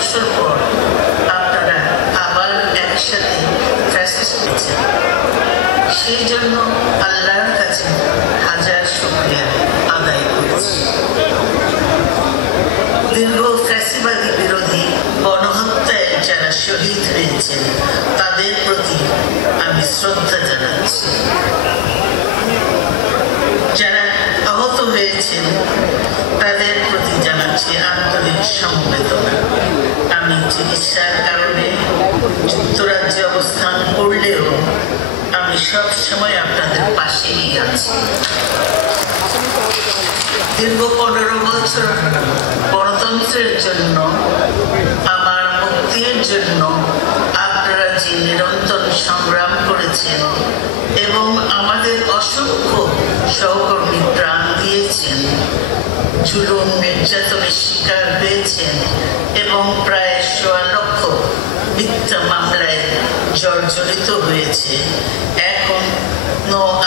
বছর পর আপনারা আবার একসাথে ফ্যাসিস্ট পেয়েছেন। সেই জন্য আল্লাহর কাছে হাজার শুকরিয়া আদায় করেছি। দীর্ঘ ফ্যাসিবাদী বিরোধী গণহত্যায় যারা শহীদ হয়েছেন তাদের প্রতি আমি শ্রদ্ধা জানাচ্ছি। যারা আহত হয়েছেন তাদের প্রতি জানাচ্ছি আন্তরিক সমবেদনা। আমি চিকিৎসার কারণে যুক্তরাজ্যে অবস্থান করলেও আমি সব সময় আপনাদের পাশেই আছি। দীর্ঘ 15 বছর গণতন্ত্রের জন্য, আমার মুক্তির জন্য আপনারা যে নিরন্তর সংগ্রাম করেছেন এবং আমাদের অসংখ্য সহকর্মী প্রাণ দিয়েছেন, জুলুম নির্যাতনের শিকার হয়েছেন এবং প্রায় 1.25 লক্ষ মিথ্যা মামলায় জর্জরিত হয়েছে, এখন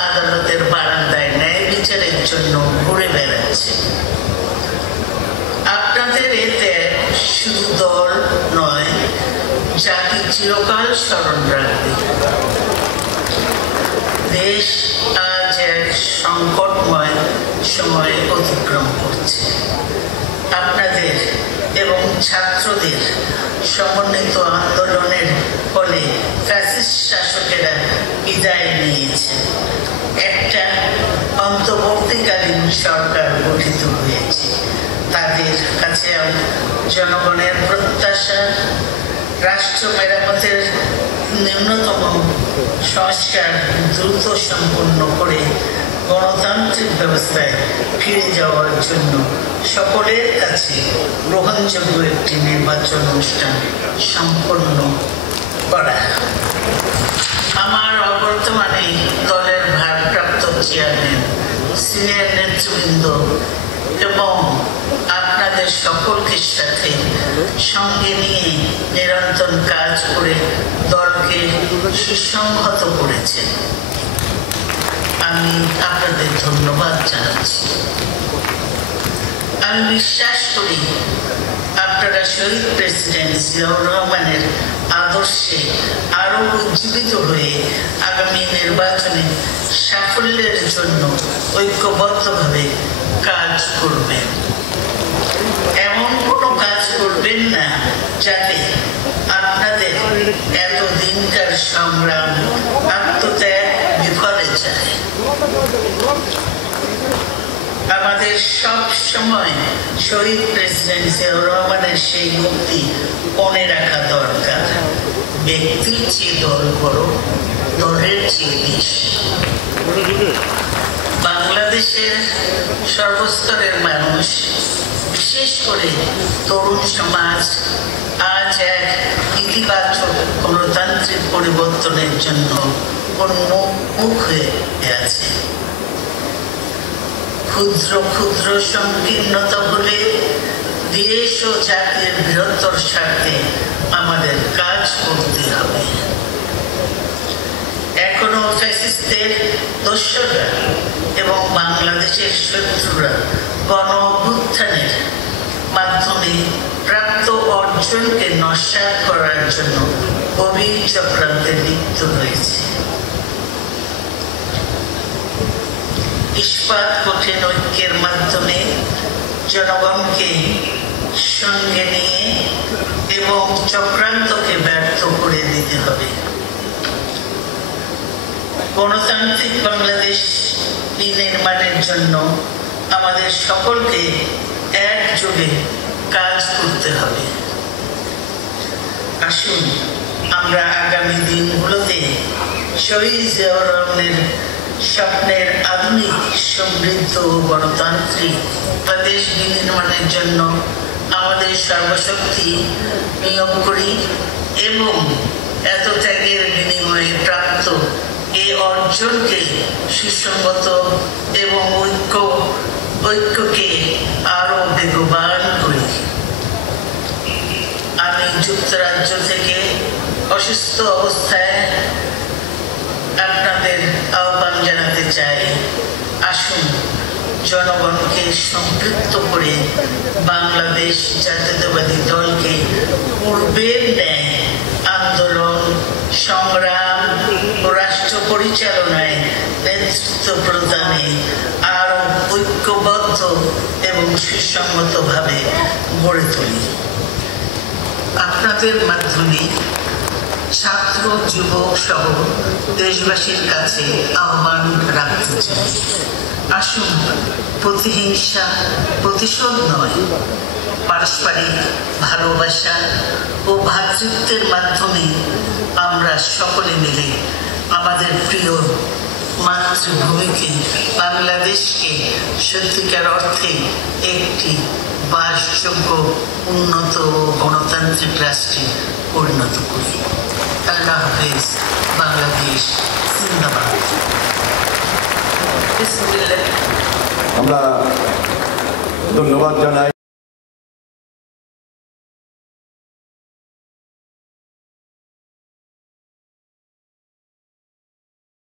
আদালতের বারান্দায় ন্যায় বিচারের জন্য ঘুরে বেড়াচ্ছে। আপনাদের এতে শুধু দল নয়, জাতি চিরকাল স্মরণ রাখবে। দেশ আজ এক সংকটময় সময়ে অতিক্রম করছে। আপনাদের এবং ছাত্রদের সমন্বিত আন্দোলনের ফলে ফ্যাসিস্ট শাসকেরা বিদায় নিয়েছে। একটা অন্তর্বর্তীকালীন সরকার গঠিত হয়েছে। তাদের কাছে জনগণের প্রত্যাশা রাষ্ট্র মেরামতের ন্যূনতম সংস্কার দ্রুত সম্পন্ন করে গণতান্ত্রিক ব্যবস্থায় ফিরে যাওয়ার জন্য সকলের কাছে গ্রহণযোগ্য একটি নির্বাচন অনুষ্ঠান সম্পন্ন করা। আমার অবর্তমানে দলের ভারপ্রাপ্ত চেয়ারম্যান, সিনিয়র নেতৃবৃন্দ এবং আপনাদের সকলকে সাথে সঙ্গে নিয়ে নিরন্তর কাজ করে দলকে সুসংহত করেছেন। আমি আপনাদের ধন্যবাদ জানাচ্ছি। আমি বিশ্বাস করি আপনারা শহীদ প্রেসিডেন্ট জিয়াউর রহমানের আদর্শে আরো উজ্জীবিত হয়ে আগামী নির্বাচনে সাফল্যের জন্য ঐক্যবদ্ধভাবে কাজ করবেন। এমন কোনো কাজ করবেন না যাতে আপনাদের এতদিনকার সংগ্রাম আত্মত্যাগ বিফলে যায়। আমাদের সব সময় শহীদ প্রেসিডেন্ট জিয়াউর রহমানের সেই মুক্তি মনে রাখা দরকার। ব্যক্তির চেয়ে দল বড়, দলের চেয়ে দেশ। বাংলাদেশের সর্বস্তরের মানুষ, বিশেষ করে তরুণ সমাজ আজ এক ইতিবাচক গণতান্ত্রিক পরিবর্তনের জন্য উন্মুখ হয়ে আছে। ক্ষুদ্র ক্ষুদ্র সংকীর্ণতা হলে দেশ ও জাতির বৃহত্তর স্বার্থে আমাদের কাজ করতে হবে। এখনো ফ্যাসিস্টদের দোসররা এবং বাংলাদেশের শত্রুরা গণ অভ্যুত্থানের মাধ্যমে প্রাপ্ত অর্জনকে নস্যাৎ করার জন্য গভীর চক্রান্তে লিপ্ত রয়েছে। ইস্পাত কঠিন ঐক্যের মাধ্যমে জনগণকে সঙ্গে নিয়ে এবং চক্রান্তকে ব্যর্থ করে দিতে হবে। গণতান্ত্রিক বাংলাদেশ নির্মাণের জন্য আমাদের সকলকে একযোগে কাজ করতে হবে। আসুন আমরা আগামী দিনগুলোতে শহীদ জিয়াউর রহমানের স্বপ্নের আধুনিক সমৃদ্ধ গণতান্ত্রিক বাংলাদেশ নির্মাণের জন্য আমাদের সর্বশক্তি নিয়োগ করি এবং এত ত্যাগের বিনিময়ে প্রাপ্ত এই অর্জনকে সুসংগত এবং ঐক্যকে আরো বেগবান করি। আমি যুক্তরাজ্য থেকে অসুস্থ অবস্থায় আপনাদের আহ্বান জানাতে চাই, আসুন জনগণকে সম্পৃক্ত করে বাংলাদেশ জাতীয়তাবাদী দলকে পূর্বের ন্যায় আন্দোলন, সংগ্রাম ও রাষ্ট্র পরিচালনায় নেতৃত্ব প্রদানে আরো ঐক্যবদ্ধ এবং সুসংহতভাবে গড়ে তুলি। আপনাদের মাধ্যমে ছাত্র, যুবক সহ দেশবাসীর কাছে আহ্বান রাখতে চাই, আসুন প্রতিহিংসা, প্রতিশোধ নয়, পারস্পরিক ভালোবাসা ও ভ্রাতৃত্বের মাধ্যমে আমরা সকলে মিলে আমাদের প্রিয় মাতৃভূমিকে, বাংলাদেশকে সত্যিকার অর্থে একটি বাসযোগ্য, উন্নত ও গণতান্ত্রিক রাষ্ট্রে পরিণত করি। আল্লাহ হাফেজ। বাংলাদেশ জিন্দাবাদ। আমরা ধন্যবাদ জানাই।